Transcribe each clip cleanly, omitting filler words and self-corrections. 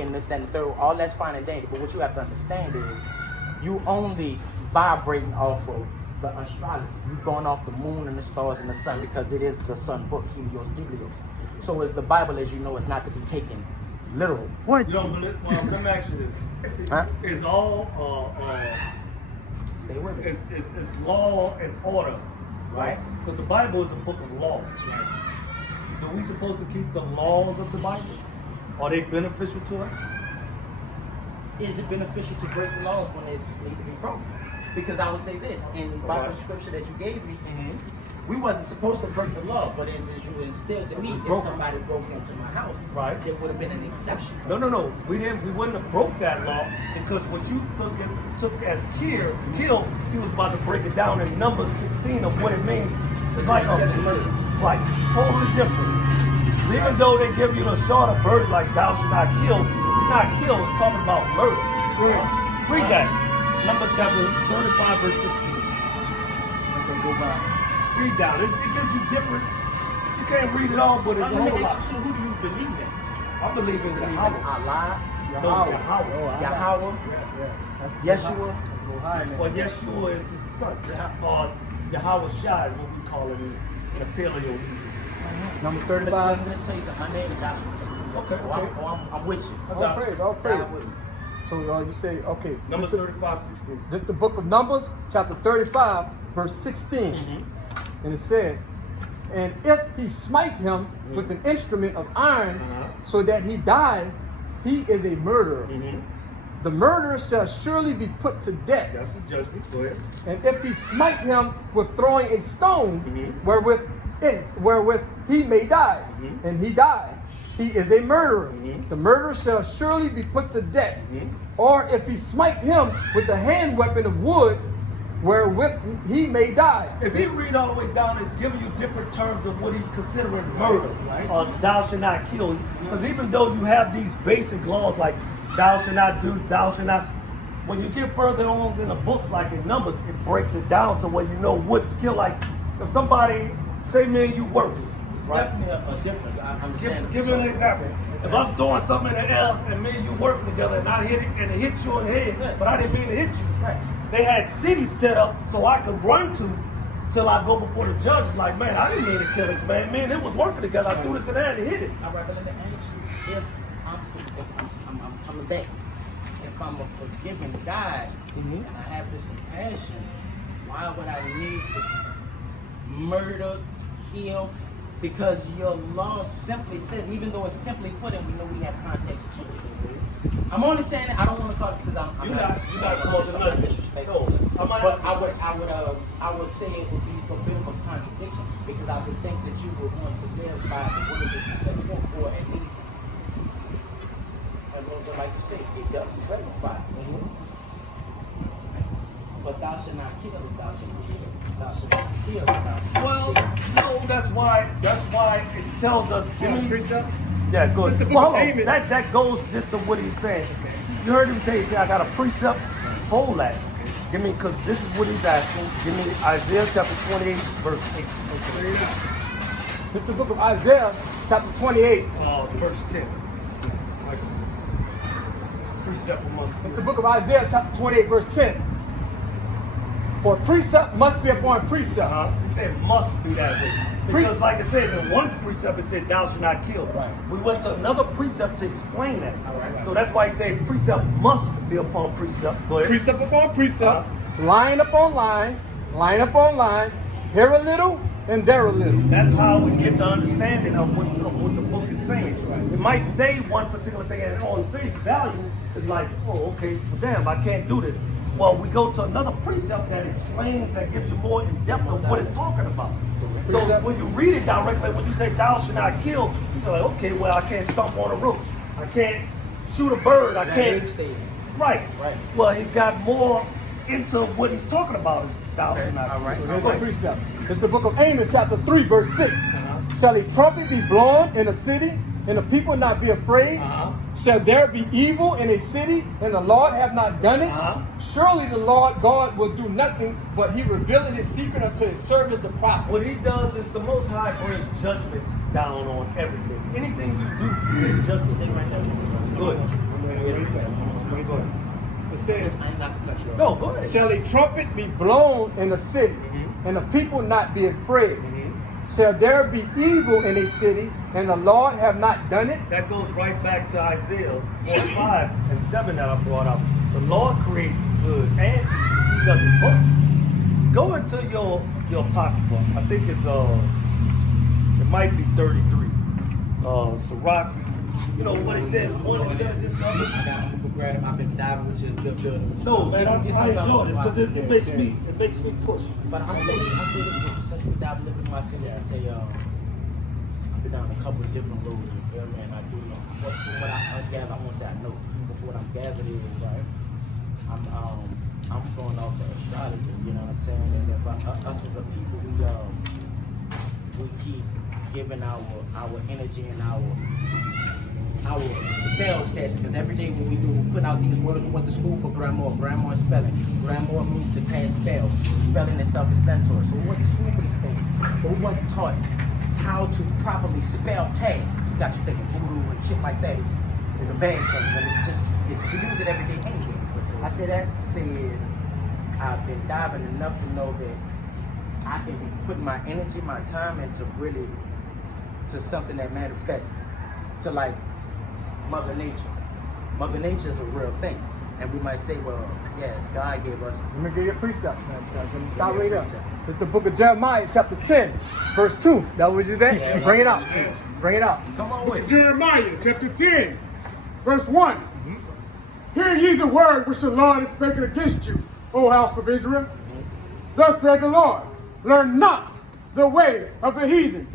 and this, that, and the third. All that's fine and dandy. But what you have to understand is you only vibrating off of the astrology. You going off the moon and the stars and the sun because it is the sun book, Helios Biblios. So as the Bible, as you know, is not to be taken literal. What? You don't believe? Well, let me ask you this. Huh? It's all Stay with me. It's law and order, right? Because the Bible is a book of laws. Right? Are we supposed to keep the laws of the Bible? Are they beneficial to us? Is it beneficial to break the laws when it's need to be broken? Because I would say this, in the Bible scripture that you gave me, we wasn't supposed to break the law, but as you instilled in me, if somebody broke into my house, there would have been an exception. No. We wouldn't have broke that law because what you took as kill, he was about to break it down in Numbers 16 of what it means. It's like totally different. Even though they give you the shorter version like thou shalt not kill, it's not kill, it's talking about murder. Read that. Numbers chapter 35 verse 16. Read down. It gives you different. You can't read it all, but it's a whole lot. So who do you believe in? I believe in Yahweh. Allah, Yahweh. Yeshua. Well, Yeshua is his son. Yahweh Shai is what we call it in the Paleo. Numbers 35. I'm going to tell you something. My name is Joshua. Okay. I'm with you. All praise. So you say, okay. Numbers 35, 16. This is the book of Numbers, chapter 35, verse 16. And it says, and if he smite him with an instrument of iron so that he die, he is a murderer. The murderer shall surely be put to death. That's the judgment. Go ahead. And if he smite him with throwing a stone, wherewith he may die, and he die, he is a murderer. The murderer shall surely be put to death. Or if he smite him with a hand weapon of wood, wherewith he may die. If you read all the way down, it's giving you different terms of what he's considering murder, or thou shalt not kill. Because even though you have these basic laws like thou shalt not do, thou shalt not, when you get further on in the books, like in Numbers, it breaks it down to where you know what's kill. Like if somebody say me and you work, Definitely a difference. I understand. Give me an example. If I'm throwing something in the air and me and you working together and I hit it and it hit you in the head, but I didn't mean to hit you. They had cities set up so I could run to till I go before the judge. Like, man, I didn't mean to kill this man. Me and him was working together. I threw this in there and hit it. All right, but let me ask you, if I'm coming back, if I'm a forgiving God and I have this compassion, why would I need to murder, kill? Because your law simply says, even though it's simply put in, we know we have context to it. I'm only saying that I don't want to call it because I'm not causing another disrespect. No, but I would say it would be a bit of a contradiction because I would think that you would want to live by the word that you set forth, or at least a little bit like you say, it does clarify. But thou shalt not kill, thou shalt not kill, thou shalt not steal, thou shalt not Well, no, that's why it tells us. Precept? Yeah, go ahead. Mr. Well, hold on. Amos. That goes just to what he's saying. You heard him say, I got a precept. Hold that. Give me, because this is what he's asking. Give me Isaiah chapter 28, verse 8. This is the book of Isaiah, chapter 28. Verse 10. Precept must be. It's the book of Isaiah, chapter 28, verse 10. For precept must be upon precept. It said must be that way. Because like it says in one precept, it said thou shalt not kill. We went to another precept to explain that. So that's why he said precept must be upon precept. Go ahead. Precept upon precept, line upon line, line upon line, here a little and there a little. That's how we get the understanding of what the book is saying. It might say one particular thing and on face value, it's like, oh, okay, for them, I can't do this. Well, we go to another precept that explains, that gives you more in depth of what it's talking about. So when you read it directly, when you say thou shalt not kill, you're like, okay, well, I can't stomp on a roach. I can't shoot a bird. I can't. Right. Well, he's got more into what he's talking about. Is thou shalt not kill. So here's the precept. It's the book of Amos, chapter 3, verse 6. Shall a trumpet be blown in a city, and the people not be afraid? Shall there be evil in a city, and the Lord have not done it? Surely the Lord God will do nothing, but he revealed his secret unto his servants the prophets. What he does is the Most High brings judgments down on everything. Anything you do, brings judgment. Stay right there for me, bro. Good. It says, I ain't got to cut you off. No, go ahead. shall a trumpet be blown in the city, and the people not be afraid? Shall there be evil in a city, and the Lord have not done it? That goes right back to Isaiah 45 and 7 that I brought up. The Lord creates good and evil. He does it both. Go into your apocrypha. I think it's it might be 33. Sirach. You know what it says? One it said this number. I got people grabbing. I've been diving with you, good building. No, man, I enjoy this because it makes me push. But I say since we dive a little bit more, I say I've been down a couple of different roads, you feel me? And I do know from what I gather, I won't say I know, but from what I'm gathering is I'm going off of astrology, you know what I'm saying? And if us as a people, we keep giving our energy and our spell stats, because every day when we put out these words, we went to school for grammar. Grammar is spelling. Grammar means to cast spells. Spelling is self-explanatory. So we went to school for these things, but we weren't taught how to properly spell cast. You got you thinking voodoo and shit like that is a bad thing, but we use it every day anyway. I say that to say is I've been diving enough to know that I can be putting my energy, my time into really to something that manifests, to like Mother Nature. Mother Nature is a real thing. And we might say, well, yeah, God gave us. Let me give you a precept. Let me stop right there. It's the book of Jeremiah, chapter 10, verse 2. That was you said? Yeah, Bring it out. Bring it out. Come on with it. Jeremiah chapter 10, verse 1. Hear ye the word which the Lord is speaking against you, O house of Israel. Thus said the Lord, learn not the way of the heathen,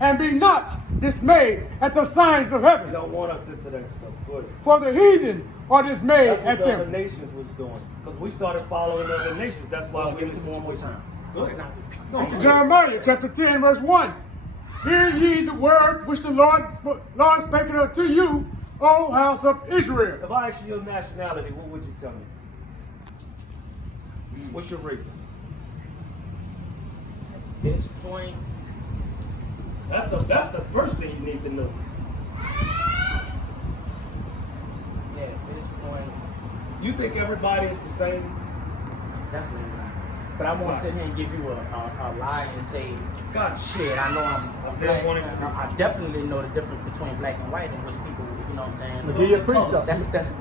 and be not dismayed at the signs of You heaven. don't want us into that stuff. Good. For the heathen are dismayed That's what at the other them. nations was doing. Because we started following other nations. That's why I'll we give it to me one more time. Go ahead. Jeremiah chapter 10, verse 1. Hear ye the word which the Lord spake unto you, O house of Israel. If I ask you your nationality, what would you tell me? What's your race? At this point, That's the first thing you need to know. yeah, at this point, You think everybody is the same? definitely not. But I won't sit here and give you a lie and say, God, shit, I know I'm I feel black. one of I definitely know the difference between black and white and which people, you know what I'm saying? Let me give you a precept.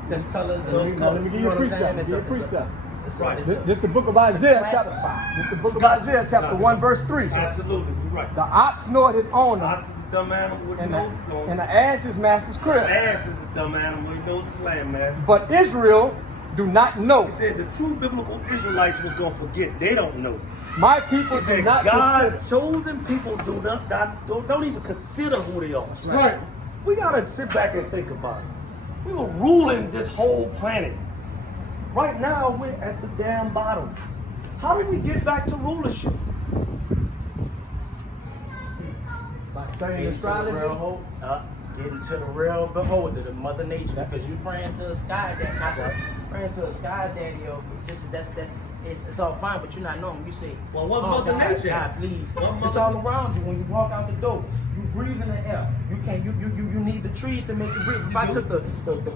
That's colors and Let me colors. give You you know a what I'm saying? precept. Give you a precept. Right. This the book of Isaiah, chapter. classify. This the book of Isaiah, chapter 1, verse 3. Absolutely, you're right. The ox knoweth his owner, Ox is a dumb animal with and nose the, on. and the ass his master's crib. Ass is a dumb animal. He knows his land, man. But Israel do not know. He said the true biblical Israelites was gonna forget. They don't know. My people He do said not God's consider. chosen people don't even consider who they are. Right. We gotta sit back and think about it. We were ruling this whole planet. Right now, we're at the damn bottom. How do we get back to rulership? By studying Getting to the astrology. real hope, getting to the real beholder, the Mother Nature, because you praying to a sky daddy, not the praying to a sky daddy, or just it's all fine, but you're not knowing. You say, Well, what oh, Mother God, Nature? God, please. What It's Mother- all around you when you walk out the door. You breathe in the air. You can't. You need the trees to make you breathe. If I took the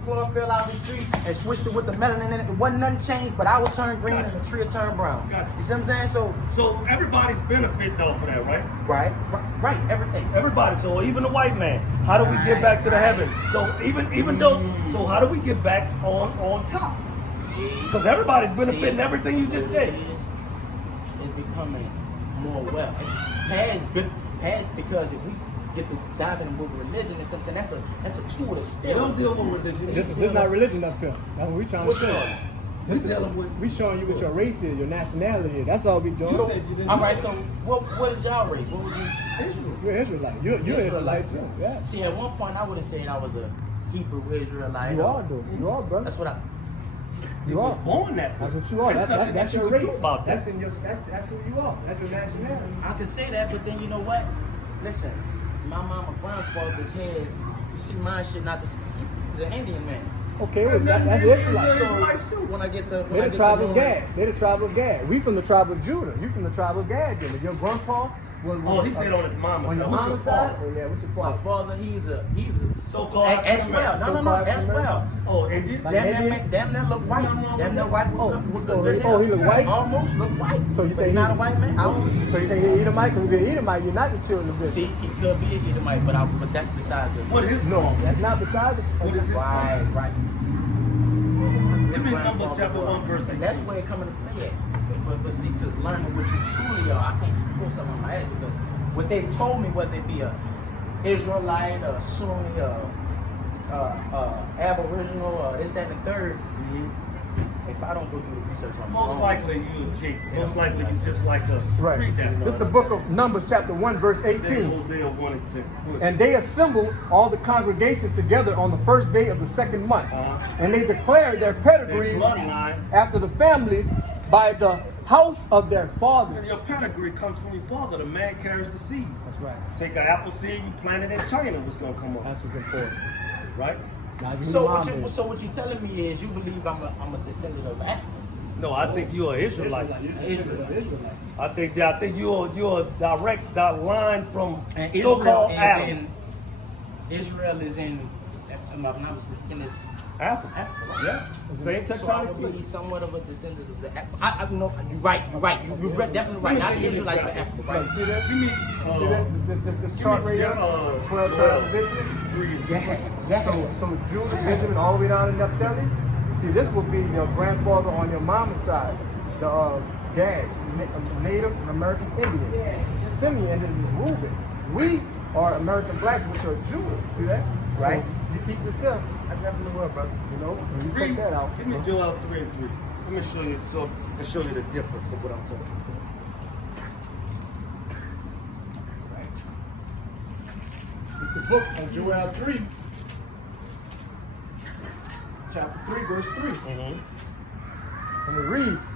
chlorophyll out of the tree and switched it with the melanin in it, it wasn't nothing changed, but I would turn green and the tree would turn brown. Gotcha. You see what I'm saying? So So everybody's benefiting off of that, right? right, everything. Everybody. So even the white man. How do we get back to the heaven? So even though. So how do we get back on top? Because everybody's benefiting everything you just said. It's becoming more well. Past because if we get to diving in with religion and something, that's a tool to They still. don't deal with religion. This is not religion up here. That's what we trying to What's wrong? say. This dealing with. We showing you what your race is, your nationality is. That's all we doing. You said you didn't All know right, that. so what is y'all race? What would you? You're Israelite. You're Israelite too. Yeah. See, at one point I would have said I was a Hebrew Israelite. You are, though. You are, brother. That's what I. You He are. was born that way. That's what you are. There's nothing That's that your you can race. do about that. That's who you are. That's your nationality. I can say that, but then you know what? Listen, my mama grandfather's heads. You see, mine shit not the same. He's an Indian man. Okay, well, that's Israelites. So when I get the They're the tribe of Gad. They're the tribe of Gad. We from the tribe of Judah. You from the tribe of Gad. Then your grandpa was. Oh, he said on his mama's on your side. mama's side. Oh yeah, what's your My father? father, he's a So-called as well. No, as well. Oh, Indian? Like Damn that look white. Damn that white with good hair. Oh, he look white? Almost look white. So you but think he's not a white man? I don't. So you think he's Edomite? Because if you're Edomite, you're not the children of See, Israel. he could be an Edomite, but that's beside the. What is No, wrong? that's not beside the. What is his Right. Give me Numbers chapter 1 verse 18. And that's where it coming to play at. But see, because learning what you truly are, I can't pull something on my head because what they told me, whether it be a Israelite, a Sunni, Aboriginal, this, that, and the third. If I don't go through the research on Most likely you a cheat. Most likely you just like us. Right. Read that. This is the book of Numbers, chapter 1, verse Then 18. Hosea 1 and 10. And they assembled all the congregation together on the first day of the second month. And they declared their pedigrees Their bloodline. after the families by the house of their And fathers. your pedigree comes from your father. The man carries the seed. That's right. Take an apple seed, you plant it in China, what's going to come up? That's what's important. Right? So what you telling me is you believe I'm a descendant of Africa? No, I think you're an Israelite. Israelite. I think you're a direct line from And so-called Adam. Israel is in, if I'm not mistaken, is Africa. Africa, right? Yeah. Same So I tectonic would plate. be somewhat of a descendant of the. I know you're right. You're definitely right. Not the Israelites, but Africa, Look, right? see this? Give me, You see this chart right here? 12 tribes of Israel. 3. So Judah, Benjamin, all the way down to Naphtali. See, this will be your grandfather on your mama's side, the Gads, Native American Indians. Simeon is Reuben. We are American blacks, which are Judah. See that? Right. So you keep this up. I definitely will, brother. You know, when you take that out. Give me Joel 3 and 3. Let me show you show you the difference of what I'm talking about. It's the book of Joel 3. Chapter 3, verse 3. And it reads,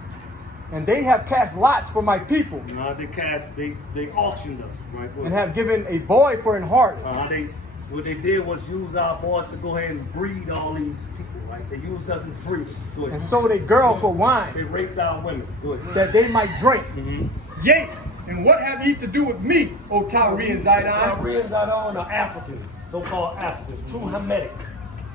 and they have cast lots for my people, No, they auctioned us, right? and have given a boy for an harlot. What they did was use our boys to go ahead and breed all these people, right? They used us as breeders. Go ahead. And sold a girl for They wine, raped our women. Go ahead. that they might drink. Yea, and what have ye to do with me, O Tyre and Zidon? Koreans are Africans, so-called Africans, true Hamitic.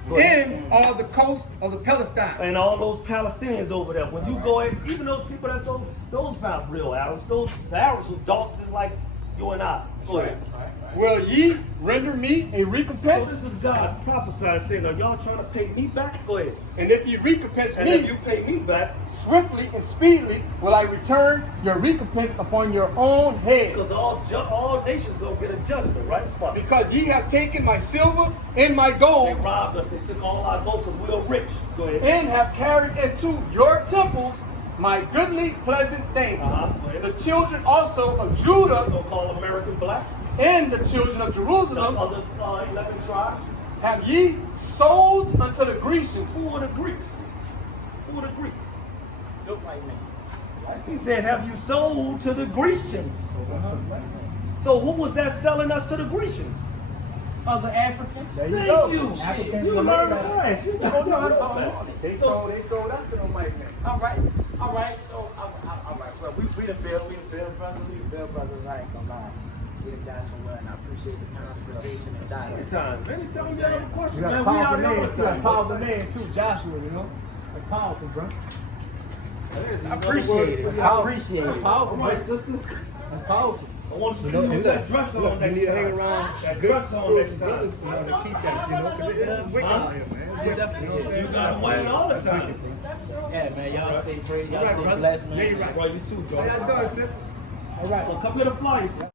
Go ahead. In all the coast of the Palestine. And all those Palestinians over there, when you go in, even those people that sold, those not real Arabs. The Arabs were dark just like you and I. Go ahead. Will ye render me a So recompense? this is God prophesying, saying, are y'all trying to pay me back? Go ahead. And if ye recompense And if me, you pay me back, swiftly and speedily will I return your recompense upon your own head. because all nations gonna get a judgment, right? But Because ye have taken my silver and my they gold, robbed us. They took all our gold because we are rich. Go ahead. and have carried into your temples my goodly pleasant things. Go ahead. The children also of Judah So-called American black. and the children of The Jerusalem other 11 tribes. have ye sold unto the Grecians. Who are the Greeks? Who are the Greeks? Look like me. He said, have you sold to the Grecians? So who was that selling us to the Grecians? Other Africans. There you Thank go. you. Africans You were learn made fast. You Oh, no, got no, They sold us to them white men. All right. So, all right. Well, we done build, brother. We done build, brother. I ain't gonna lie. We done got somewhere, and I appreciate the conversation and dialogue. Anytime you have a question, You got a man, we out powerful here name, all the too. A time. powerful name too, Joshua, you know? That's powerful, bro. I appreciate it. I appreciate it. Powerful, All right, man. sister. That's powerful. I want you to You see know, you with and that look, dress on look, you next need to hang time. around That good dress on spiritual next brothers, time. you know, to keep that, you know, because it's wicked out here, man. It's wicked, you know what I'm saying? You got to wear it all the time. Yeah, man. Y'all stay free. Y'all Right, stay brother. blessed, man. Yeah, you're right. Bro, you too, How y'all Joe. doing, sis? All right. Well, come get a fly, sister.